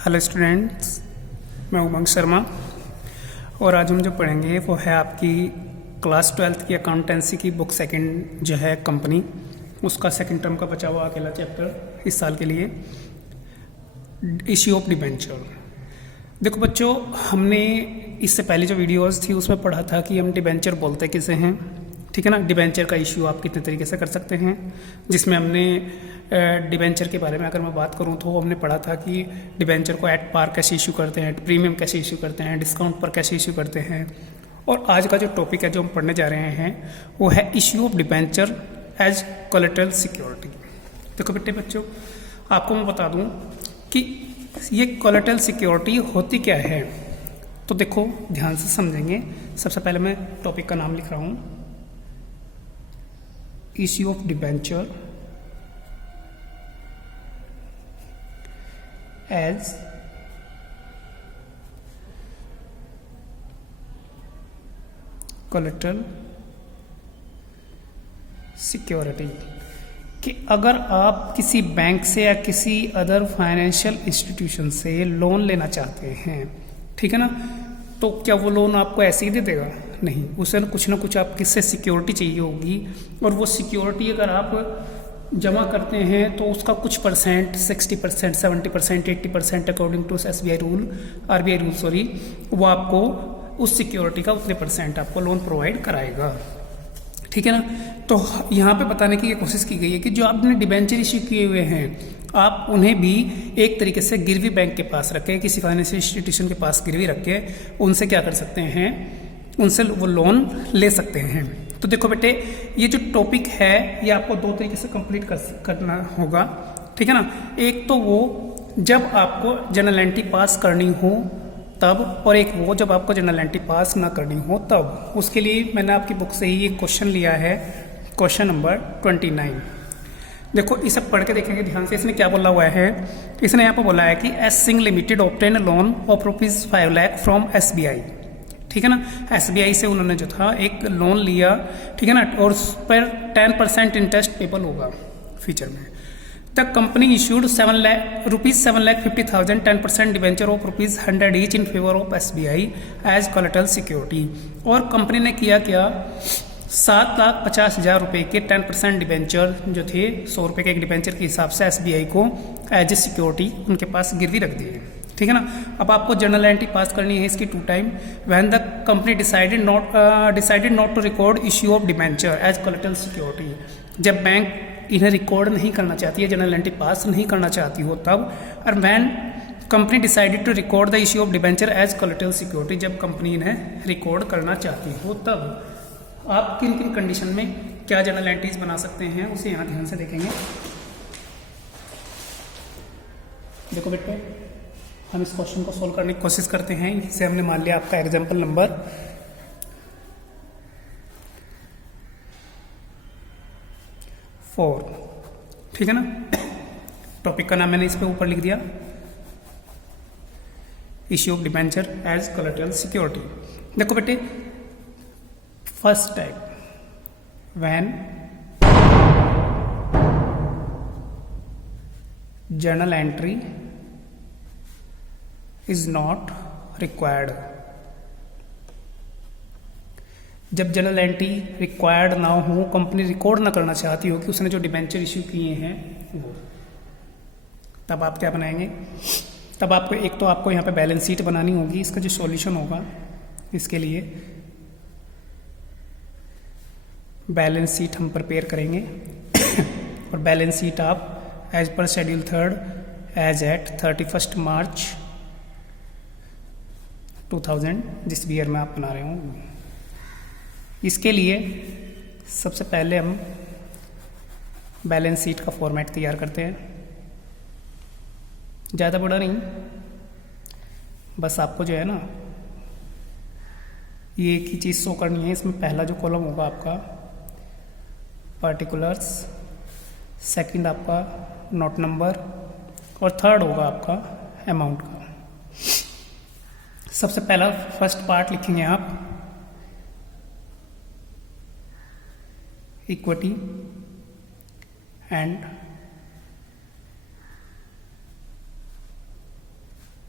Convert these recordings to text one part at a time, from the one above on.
Hello students, मैं उमंग शर्मा और आज हम जो पढ़ेंगे वो है आपकी क्लास 12th की अकाउंटेंसी की बुक सेकंड जो है कंपनी, उसका सेकंड टर्म का बचा हुआ अकेला चैप्टर इस साल के लिए, इश्यू ऑफ डिबेंचर। देखो बच्चों, हमने इससे पहले जो वीडियोस थी उसमें पढ़ा था कि हम डिबेंचर बोलते किसे हैं, ठीक है ना। डिबेंचर का इश्यू आप कितने तरीके से कर सकते हैं, जिसमें हमने डिबेंचर के बारे में अगर मैं बात करूं तो हमने पढ़ा था कि डिबेंचर को एट पार कैसे इशू करते हैं, प्रीमियम कैसे इशू करते हैं, डिस्काउंट पर कैसे इशू करते हैं। और आज का जो टॉपिक है जो हम पढ़ने जा रहे हैं वो है issue of debenture as collateral security. देखो बेटे बच्चों, आपको मैं बता दूं कि ये कोलेटरल सिक्योरिटी होती क्या है। तो देखो ध्यान से समझेंगे। सबसे पहले मैं टॉपिक का नाम लिख रहा हूं, issue of debenture as collateral security. कि अगर आप किसी बैंक से या किसी अदर फाइनेंशियल इंस्टीट्यूशन से लोन लेना चाहते हैं, ठीक है ना, तो क्या वो लोन आपको ऐसे ही दे देगा? नहीं, उसे कुछ ना कुछ आप किससे सिक्योरिटी चाहिए होगी, और वो सिक्योरिटी अगर आप जमा करते हैं तो उसका कुछ percent 60%, 70%, 80% according to RBI rule sorry, वो आपको उस सिक्योरिटी का उतने परसेंट आपको लोन प्रोवाइड कराएगा, ठीक है ना। तो यहाँ पे बताने की ये कोशिश की गई है कि जो आपने डिबेंचर इश्यू किए हुए हैं आप उन्हें भी एक तरीके से गिरवी बैंक के पास रखें, किसी फाइनेंशियल इंस्टीट्यूशन के पास गिरवी रख के उनसे क्या कर सकते हैं, उनसे वो लोन ले सकते हैं। तो देखो बेटे, ये जो टॉपिक है ये आपको दो तरीके से कंप्लीट करना होगा, ठीक है ना। एक तो वो जब आपको जनरल एंट्री पास करनी हो तब, और एक वो जब आपको जनरल एंट्री पास ना करनी हो तब। उसके लिए मैंने आपकी बुक से ही एक क्वेश्चन लिया है, क्वेश्चन नंबर 29। देखो इसे पढ़ के देखेंगे ध्यान से। इसने क्या बोला हुआ है, इसने यहाँ पर बोला है कि S Singh limited obtain loan of ₹5 lakh from SBI, ठीक है ना। SBI से उन्होंने जो था एक लोन लिया, ठीक है ना, और उस पर 10% इंटरेस्ट पेबल होगा फ्यूचर में। The company issued ₹7,50,000 10% debenture of ₹100 each in favour of SBI as collateral security. और कंपनी ने किया क्या, ₹7,50,000 के 10% डिवेंचर जो थे, ₹100 के एक डिवेंचर के हिसाब से SBI को एज ए सिक्योरिटी उनके पास गिरवी रख दिए, ठीक है ना। अब आपको जनरल एंट्री पास करनी है इसकी 2 time. When the company decided not to record issue of debenture as collateral security, जब बैंक इन्हें रिकॉर्ड नहीं करना चाहती है, जनरल एंट्री पास नहीं करना चाहती हो तब। और when company decided to record the issue of debenture as collateral security, जब कंपनी इन्हें रिकॉर्ड करना चाहती हो तब आप किन किन कंडीशन में क्या जनरल एंट्रीज बना सकते हैं उसे यहाँ ध्यान से देखेंगे। देखो बेटे, हम इस क्वेश्चन को सोल्व करने की कोशिश करते हैं। इसे हमने मान लिया आपका एग्जाम्पल नंबर 4, ठीक है ना। टॉपिक का नाम मैंने इस पे ऊपर लिख दिया, issue of debenture as collateral security. देखो बेटे, first type, when journal entry is not required, जब जनरल एंट्री रिक्वायर्ड ना हो, कंपनी रिकॉर्ड ना करना चाहती हो कि उसने जो डिबेंचर इश्यू किए हैं वो, तब आप क्या बनाएंगे, तब आपको एक तो आपको यहाँ पे बैलेंस शीट बनानी होगी। इसका जो सॉल्यूशन होगा, इसके लिए बैलेंस शीट हम प्रिपेयर करेंगे और बैलेंस शीट आप as per schedule 3 as eight 31 मार्च 2000 जिस ईयर में आप बना रहे हो। इसके लिए सबसे पहले हम बैलेंस शीट का फॉर्मेट तैयार करते हैं। ज़्यादा बड़ा नहीं, बस आपको जो है ना ये एक ही चीज़ शो करनी है। इसमें पहला जो कॉलम होगा आपका पर्टिकुलर्स, सेकंड आपका नोट नंबर, और थर्ड होगा आपका अमाउंट का। सबसे पहला फर्स्ट पार्ट लिखेंगे आप इक्विटी एंड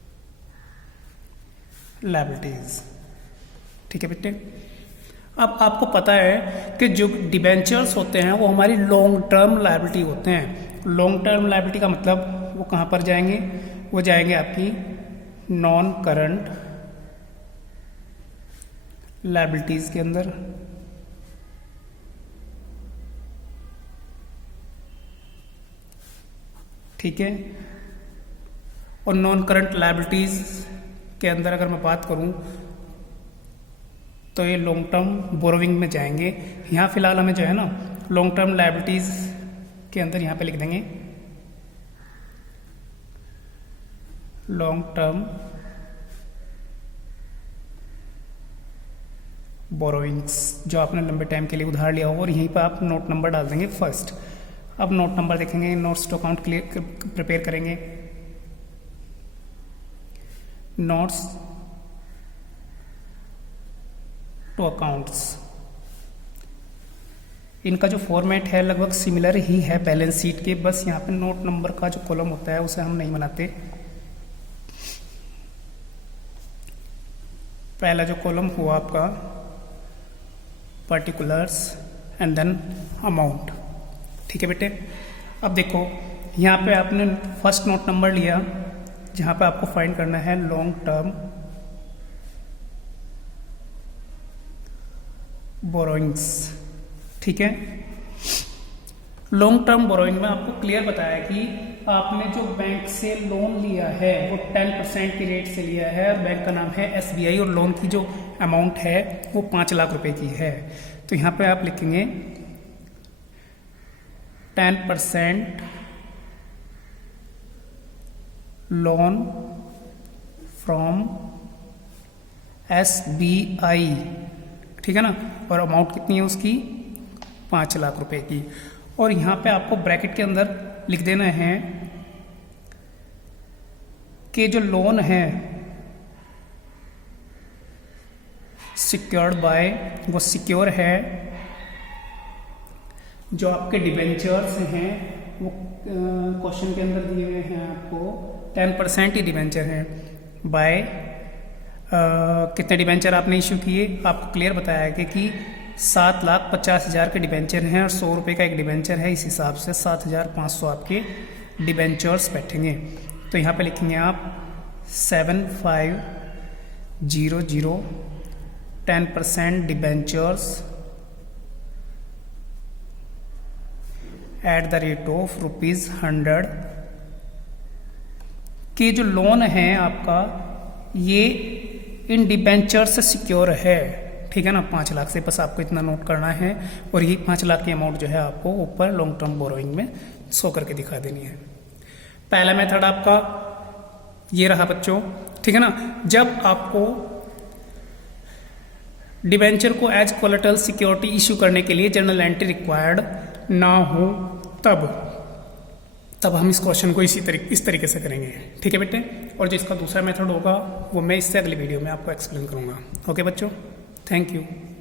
लायबिलिटीज। ठीक है बेटे। अब आपको पता है कि जो डिबेंचर्स होते हैं वो हमारी लॉन्ग टर्म लायबिलिटी होते हैं। लॉन्ग टर्म लायबिलिटी का मतलब वो कहाँ पर जाएंगे, वो जाएंगे आपकी नॉन करंट लायबिलिटीज के अंदर। ठीक है। और नॉन करंट लायबिलिटीज के अंदर अगर मैं बात करूं तो ये लॉन्ग टर्म बोरोविंग में जाएंगे। यहाँ फिलहाल हमें जो है ना लॉन्ग टर्म लायबिलिटीज के अंदर यहाँ पे लिख देंगे लॉन्ग टर्म बोरोविंग्स, जो आपने लंबे टाइम के लिए उधार लिया हो, और यहीं पर आप नोट नंबर डाल देंगे फर्स्ट। अब नोट नंबर देखेंगे, notes to account clear prepare करेंगे। नोट्स टू अकाउंट्स, इनका जो फॉर्मेट है लगभग सिमिलर ही है बैलेंस शीट के, बस यहाँ पे नोट नंबर का जो कॉलम होता है उसे हम नहीं बनाते। पहला जो कॉलम हुआ आपका पर्टिकुलर्स एंड देन अमाउंट। ठीक है बेटे। अब देखो यहाँ पे आपने फर्स्ट नोट नंबर लिया जहाँ पे आपको फाइंड करना है लॉन्ग टर्म बोरोइंग्स। ठीक है। लॉन्ग टर्म बोरोइंग में आपको क्लियर बताया कि आपने जो बैंक से लोन लिया है वो 10% की रेट से लिया है और बैंक का नाम है SBI और लोन की जो अमाउंट है वो 5 लाख रुपए की है। तो यहाँ पे आप लिखेंगे 10% लोन फ्रॉम SBI। ठीक है ना। और अमाउंट कितनी है उसकी 5 लाख रुपए की। और यहाँ पे आपको ब्रैकेट के अंदर लिख देना है कि जो लोन है सिक्योर्ड बाय, वो सिक्योर है, जो आपके डिबेंचर्स हैं वो क्वेश्चन के अंदर दिए हुए हैं आपको 10% ही डिबेंचर हैं बाय कितने डिबेंचर आपने इश्यू किए, आपको क्लियर बताया गया कि 7,50,000 के डिबेंचर हैं और 100 रुपये का एक डिबेंचर है, इस हिसाब से 7,500 आपके डिबेंचर्स बैठेंगे। तो यहाँ पे लिखेंगे आप 7500 10% debentures at the rate of ₹100 के जो लोन है आपका ये इन डिबेंचर से सिक्योर है। ठीक है ना। 5 लाख से बस आपको इतना नोट करना है और ये 5 लाख की अमाउंट जो है आपको ऊपर लॉन्ग टर्म बोरोइंग में शो करके दिखा देनी है। पहला मेथड आपका ये रहा बच्चों। ठीक है ना। जब आपको डिबेंचर को एज कोलेटरल सिक्योरिटी इश्यू करने के लिए जर्नल एंट्री रिक्वायर्ड ना हो तब हम इस क्वेश्चन को इस तरीके से करेंगे। ठीक है बेटे। और जो इसका दूसरा मेथड होगा वो मैं इससे अगली वीडियो में आपको एक्सप्लेन करूंगा। ओके बच्चों, थैंक यू।